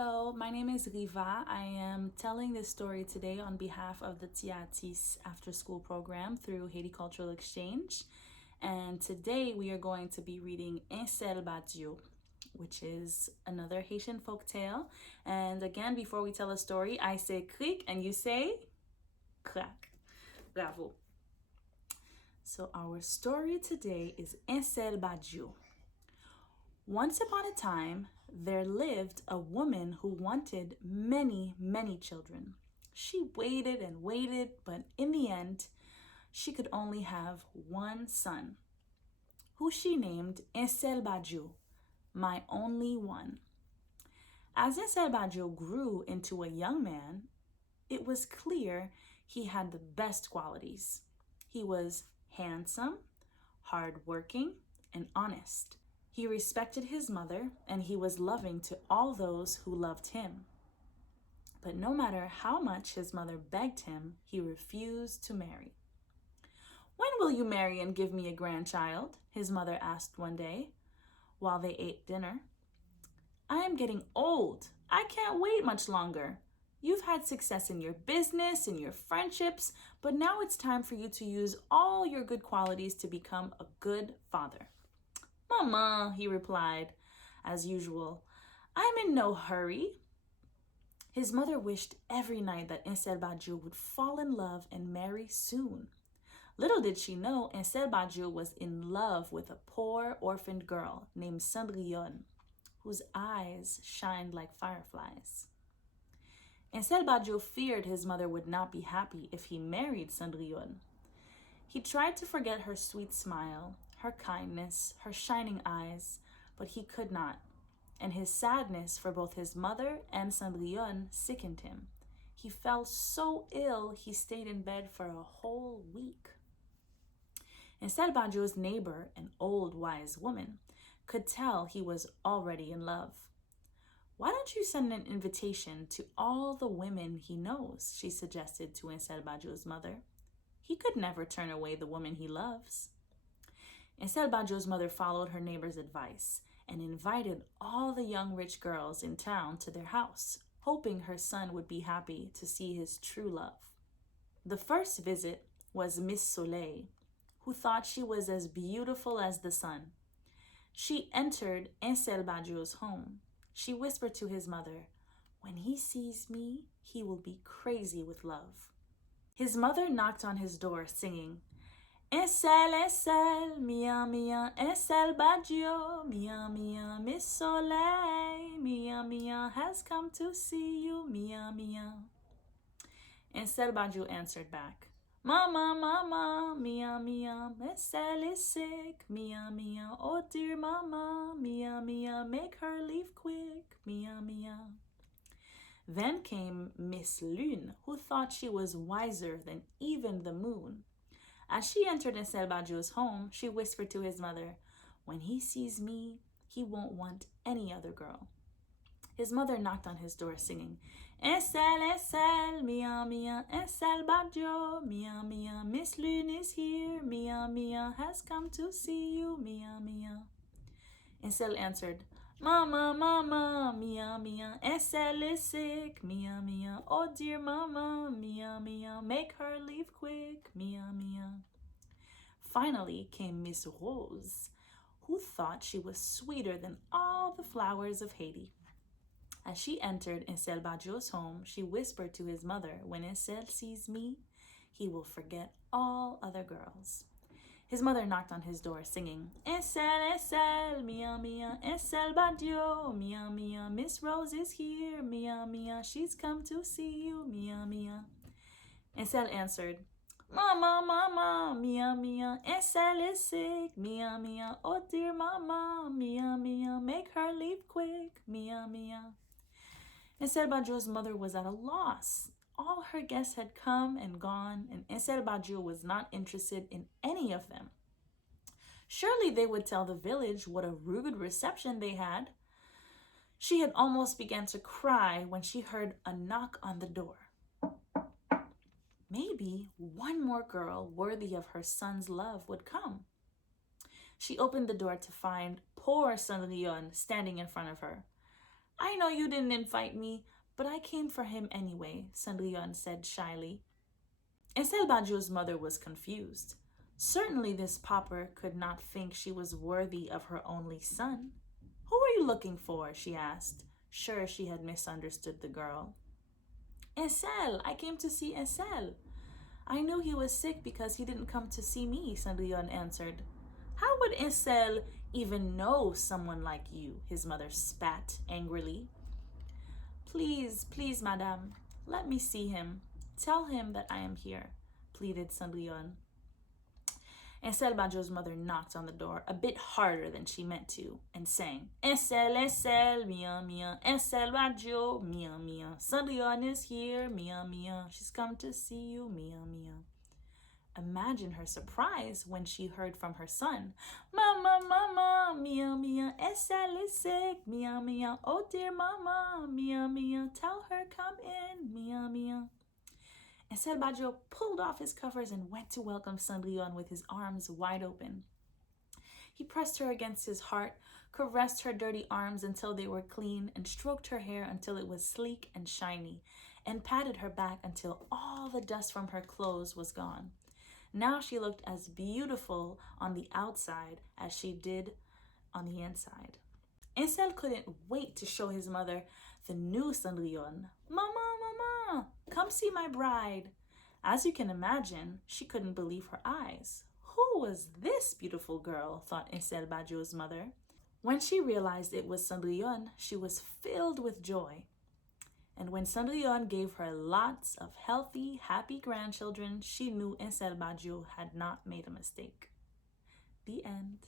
Hello, my name is Riva. I am telling this story today on behalf of the Ti Atis after school program through Haiti Cultural Exchange. And today we are going to be reading Ensèl Badyo, which is another Haitian folktale. And again, before we tell a story, I say cric and you say crack. Bravo. So our story today is Ensèl Badyo. Once upon a time, there lived a woman who wanted many, many children. She waited and waited, but in the end, she could only have one son, who she named Ensèl Badyo, my only one. As Ensèl Badyo grew into a young man, it was clear he had the best qualities. He was handsome, hardworking, and honest. He respected his mother, and he was loving to all those who loved him. But no matter how much his mother begged him, he refused to marry. "When will you marry and give me a grandchild?" his mother asked one day while they ate dinner. "I am getting old. I can't wait much longer. You've had success in your business, in your friendships, but now it's time for you to use all your good qualities to become a good father." "Mama," he replied, as usual, "I'm in no hurry." His mother wished every night that Ensèl Badyo would fall in love and marry soon. Little did she know Ensèl Badyo was in love with a poor orphaned girl named Cendrillon, whose eyes shined like fireflies. Ensèl Badyo feared his mother would not be happy if he married Cendrillon. He tried to forget her sweet smile, her kindness, her shining eyes, but he could not, and his sadness for both his mother and Cendrillon sickened him. He fell so ill he stayed in bed for a whole week. Ensèl Badyo's neighbor, an old wise woman, could tell he was already in love. "Why don't you send an invitation to all the women he knows?" she suggested to Ensèl Badyo's mother. "He could never turn away the woman he loves." Ensèl Badyo's mother followed her neighbor's advice and invited all the young rich girls in town to their house, hoping her son would be happy to see his true love. The first visit was Miss Soleil, who thought she was as beautiful as the sun. She entered Ensèl Badyo's home. She whispered to his mother, "When he sees me, he will be crazy with love." His mother knocked on his door singing, "Ensèl, Ensèl, mia, mia, Ensèl Badyo, mia, mia, Miss Soleil, mia, mia, has come to see you, mia, mia." Ensèl Badyo answered back, "Mama, mama, mia, mia, Ensèl is sick, mia, mia, oh dear mama, mia, mia, make her leave quick, mia, mia." Then came Miss Lune, who thought she was wiser than even the moon. As she entered Ensèl Badyo's home, she whispered to his mother, "When he sees me, he won't want any other girl." His mother knocked on his door singing, "Ensèl, Ensèl, mia, mia, Ensèl Badyo, mia, mia, Miss Lune is here, mia, mia, has come to see you, mia, mia." Ensèl answered, "Mama, mama, mia, mia, Ensèl is sick, mia, mia, oh dear mama, mia, mia, make her leave quick, mia, mia." Finally came Miss Rose, who thought she was sweeter than all the flowers of Haiti. As she entered Ensèl Badyo's home, she whispered to his mother, "When Ensèl sees me, he will forget all other girls." His mother knocked on his door singing, "Ensèl, Ensèl, mia, mia, Ensèl Badyo, mia, mia, Miss Rose is here, mia, mia, she's come to see you, mia, mia." Ensèl answered, "Mama, mama, mia, mia, Ensèl is sick, mia, mia, oh dear mama, mia, mia, make her leave quick, mia, mia." Ensèl Badyo's mother was at a loss. All her guests had come and gone, and Ensèl Badyo was not interested in any of them. Surely they would tell the village what a rude reception they had. She had almost begun to cry when she heard a knock on the door. Maybe one more girl worthy of her son's love would come. She opened the door to find poor Cendrillon standing in front of her. I know you didn't invite me, but I came for him anyway, Cendrillon said shyly. Ensèl Badyo's mother was confused. Certainly this pauper could not think she was worthy of her only son. Who are you looking for? She asked, sure she had misunderstood the girl. Ensèl, I came to see Ensèl. I knew he was sick because he didn't come to see me, Cendrillon answered. How would Ensèl even know someone like you? His mother spat angrily. Please, please, madame, let me see him. Tell him that I am here, pleaded Cendrillon. Ensèl Badyo's mother knocked on the door a bit harder than she meant to and sang, Ensèl, Ensèl, mia, mia, Ensèl Badyo, mia, mia. Cendrillon is here, mia, mia. She's come to see you, mia, mia. Imagine her surprise when she heard from her son. Mama, mama, mia, mia, Ensèl is sick, mia, mia. Oh dear mama, mia, mia. Tell her come in, mia, mia. Ensèl Badyo pulled off his covers and went to welcome Cendrillon with his arms wide open. He pressed her against his heart, caressed her dirty arms until they were clean, and stroked her hair until it was sleek and shiny, and patted her back until all the dust from her clothes was gone. Now she looked as beautiful on the outside as she did on the inside. Ensèl couldn't wait to show his mother the new Cendrillon. Mama, mama, come see my bride. As you can imagine, she couldn't believe her eyes. Who was this beautiful girl, thought Ensèl Badyo's mother. When she realized it was Cendrillon, she was filled with joy. And when Cendrillon gave her lots of healthy, happy grandchildren, she knew Ensèl Badyo had not made a mistake. The end.